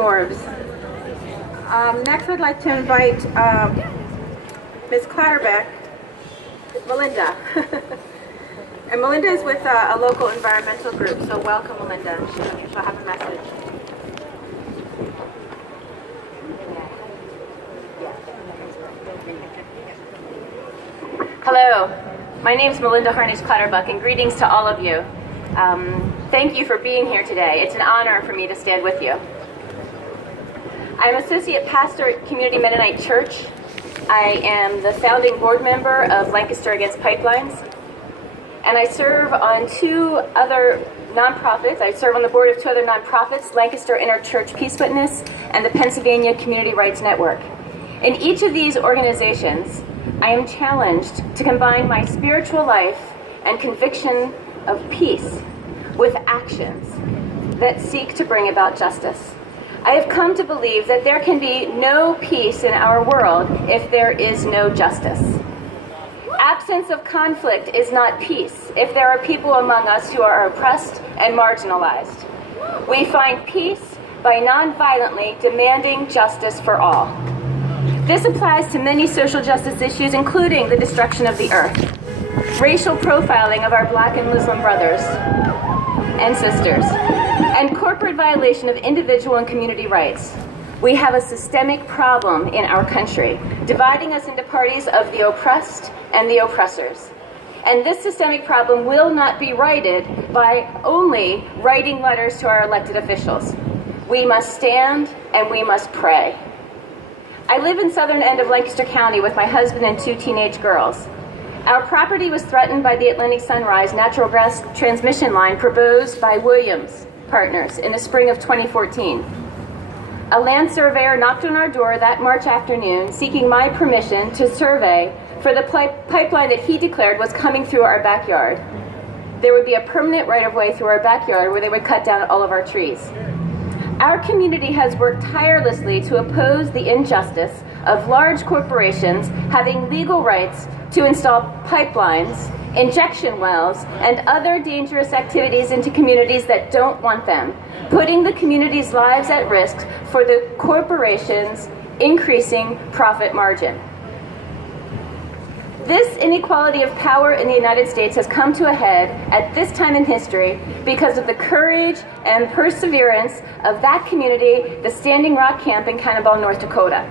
Forbes. Next, I'd like to invite Ms. Clatterbeck, Melinda. And Melinda is with a local environmental group, so welcome, Melinda. She'll have a message. Hello, my name is Melinda Harnish-Clatterbuck, and greetings to all of you. Thank you for being here today. It's an honor for me to stand with you. I'm Associate Pastor at Community Mennonite Church. I am the founding board member of Lancaster Against Pipelines, and I serve on two other nonprofits. I serve on the board of two other nonprofits, Lancaster Interchurch Peace Witness and the Pennsylvania Community Rights Network. In each of these organizations, I am challenged to combine my spiritual life and conviction of peace with actions that seek to bring about justice. I have come to believe that there can be no peace in our world if there is no justice. Absence of conflict is not peace if there are people among us who are oppressed and marginalized. We find peace by non-violently demanding justice for all. This applies to many social justice issues, including the destruction of the earth, racial profiling of our Black and Muslim brothers and sisters, and corporate violation of individual and community rights. We have a systemic problem in our country, dividing us into parties of the oppressed and the oppressors. And this systemic problem will not be righted by only writing letters to our elected officials. We must stand and we must pray. I live in southern end of Lancaster County with my husband and two teenage girls. Our property was threatened by the Atlantic Sunrise natural gas transmission line proposed by Williams Partners in the spring of 2014. A land surveyor knocked on our door that March afternoon seeking my permission to survey for the pipeline that he declared was coming through our backyard. There would be a permanent right-of-way through our backyard where they would cut down all of our trees. Our community has worked tirelessly to oppose the injustice of large corporations having legal rights to install pipelines, injection wells, and other dangerous activities into communities that don't want them, putting the community's lives at risk for the corporations' increasing profit margin. This inequality of power in the United States has come to a head at this time in history because of the courage and perseverance of that community, the Standing Rock Camp in Cannonball, North Dakota.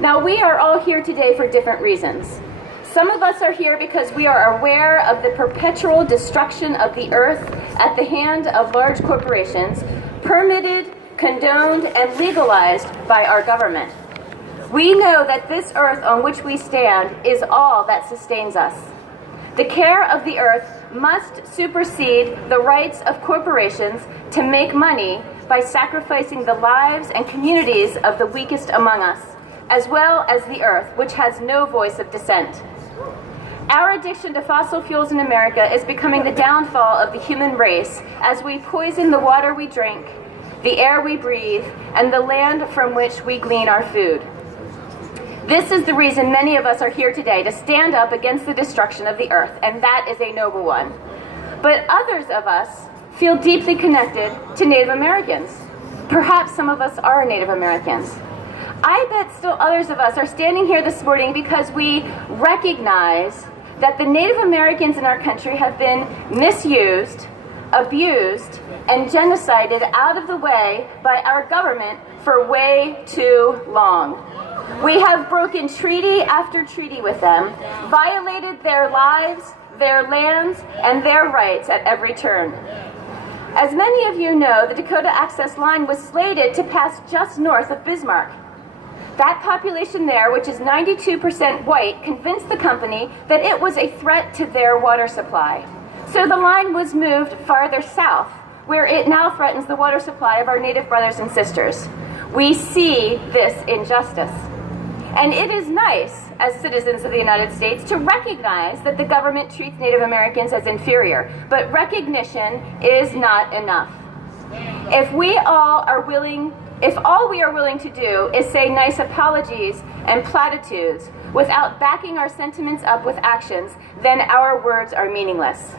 Now, we are all here today for different reasons. Some of us are here because we are aware of the perpetual destruction of the earth at the hand of large corporations, permitted, condoned, and legalized by our government. We know that this earth on which we stand is all that sustains us. The care of the earth must supersede the rights of corporations to make money by sacrificing the lives and communities of the weakest among us, as well as the earth, which has no voice of dissent. Our addiction to fossil fuels in America is becoming the downfall of the human race as we poison the water we drink, the air we breathe, and the land from which we glean our food. This is the reason many of us are here today, to stand up against the destruction of the earth, and that is a noble one. But others of us feel deeply connected to Native Americans. Perhaps some of us are Native Americans. I bet still others of us are standing here this morning because we recognize that the Native Americans in our country have been misused, abused, and genocided out of the way by our government for way too long. We have broken treaty after treaty with them, violated their lives, their lands, and their rights at every turn. As many of you know, the Dakota Access Line was slated to pass just north of Bismarck. That population there, which is 92% white, convinced the company that it was a threat to their water supply. So the line was moved farther south, where it now threatens the water supply of our Native brothers and sisters. We see this injustice. And it is nice, as citizens of the United States, to recognize that the government treats Native Americans as inferior, but recognition is not enough. If all we are willing to do is say nice apologies and platitudes without backing our sentiments up with actions, then our words are meaningless.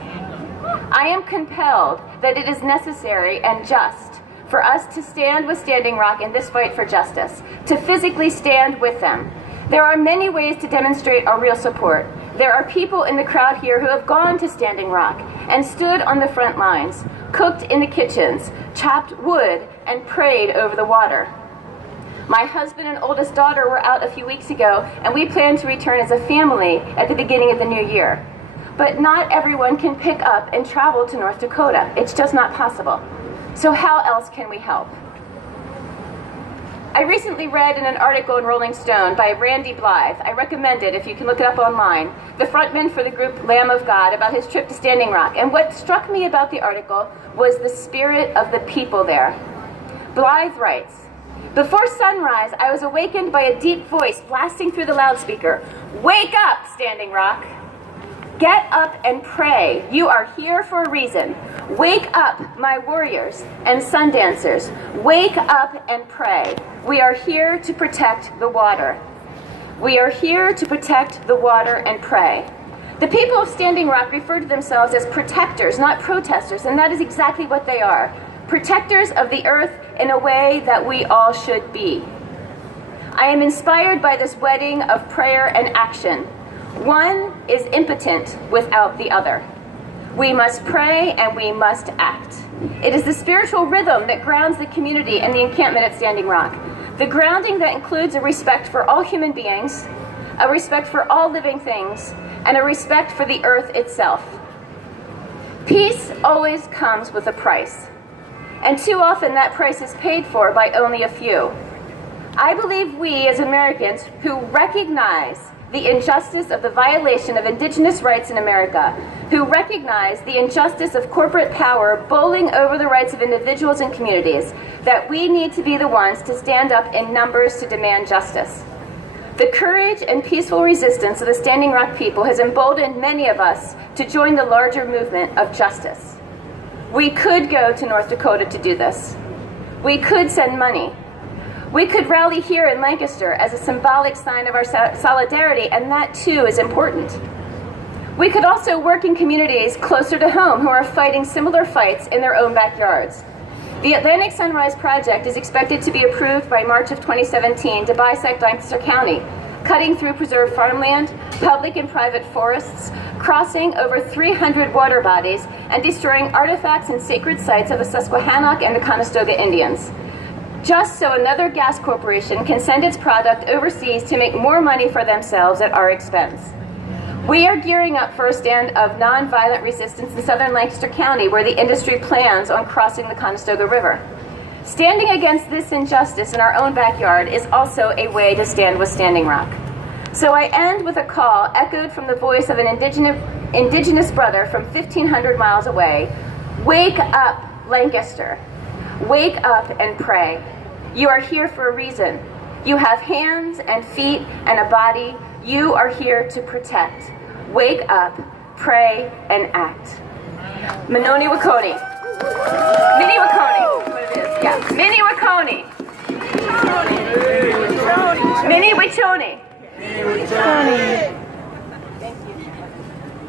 I am compelled that it is necessary and just for us to stand with Standing Rock in this fight for justice, to physically stand with them. There are many ways to demonstrate our real support. There are people in the crowd here who have gone to Standing Rock and stood on the front lines, cooked in the kitchens, chopped wood, and prayed over the water. My husband and oldest daughter were out a few weeks ago, and we plan to return as a family at the beginning of the new year. But not everyone can pick up and travel to North Dakota. It's just not possible. So how else can we help? I recently read in an article in Rolling Stone by Randy Blythe, I recommend it if you can look it up online, the frontman for the group Lamb of God, about his trip to Standing Rock. And what struck me about the article was the spirit of the people there. Blythe writes, "Before sunrise, I was awakened by a deep voice blasting through the loudspeaker. 'Wake up, Standing Rock! Get up and pray. You are here for a reason. Wake up, my warriors and sun dancers. Wake up and pray. We are here to protect the water. We are here to protect the water and pray." The people of Standing Rock refer to themselves as protectors, not protesters, and that is exactly what they are. Protectors of the earth in a way that we all should be. I am inspired by this wedding of prayer and action. One is impotent without the other. We must pray and we must act. It is the spiritual rhythm that grounds the community and the encampment at Standing Rock. The grounding that includes a respect for all human beings, a respect for all living things, and a respect for the earth itself. Peace always comes with a price, and too often that price is paid for by only a few. I believe we as Americans who recognize the injustice of the violation of indigenous rights in America, who recognize the injustice of corporate power bowling over the rights of individuals and communities, that we need to be the ones to stand up in numbers to demand justice. The courage and peaceful resistance of the Standing Rock people has emboldened many of us to join the larger movement of justice. We could go to North Dakota to do this. We could send money. We could rally here in Lancaster as a symbolic sign of our solidarity, and that too is important. We could also work in communities closer to home who are fighting similar fights in their own backyards. The Atlantic Sunrise Project is expected to be approved by March of 2017 to bisect Lancaster County, cutting through preserved farmland, public and private forests, crossing over 300 water bodies, and destroying artifacts and sacred sites of the Susquehannock and the Conestoga Indians. Just so another gas corporation can send its product overseas to make more money for themselves at our expense. We are gearing up for a stand of nonviolent resistance in southern Lancaster County, where the industry plans on crossing the Conestoga River. Standing against this injustice in our own backyard is also a way to stand with Standing Rock. So I end with a call echoed from the voice of an indigenous brother from 1,500 miles away. Wake up, Lancaster. Wake up and pray. You are here for a reason. You have hands and feet and a body. You are here to protect. Wake up, pray, and act. Minoni Wakoni. Mini Wakoni. What it is? Yeah. Mini Wakoni. Mini Wachoni.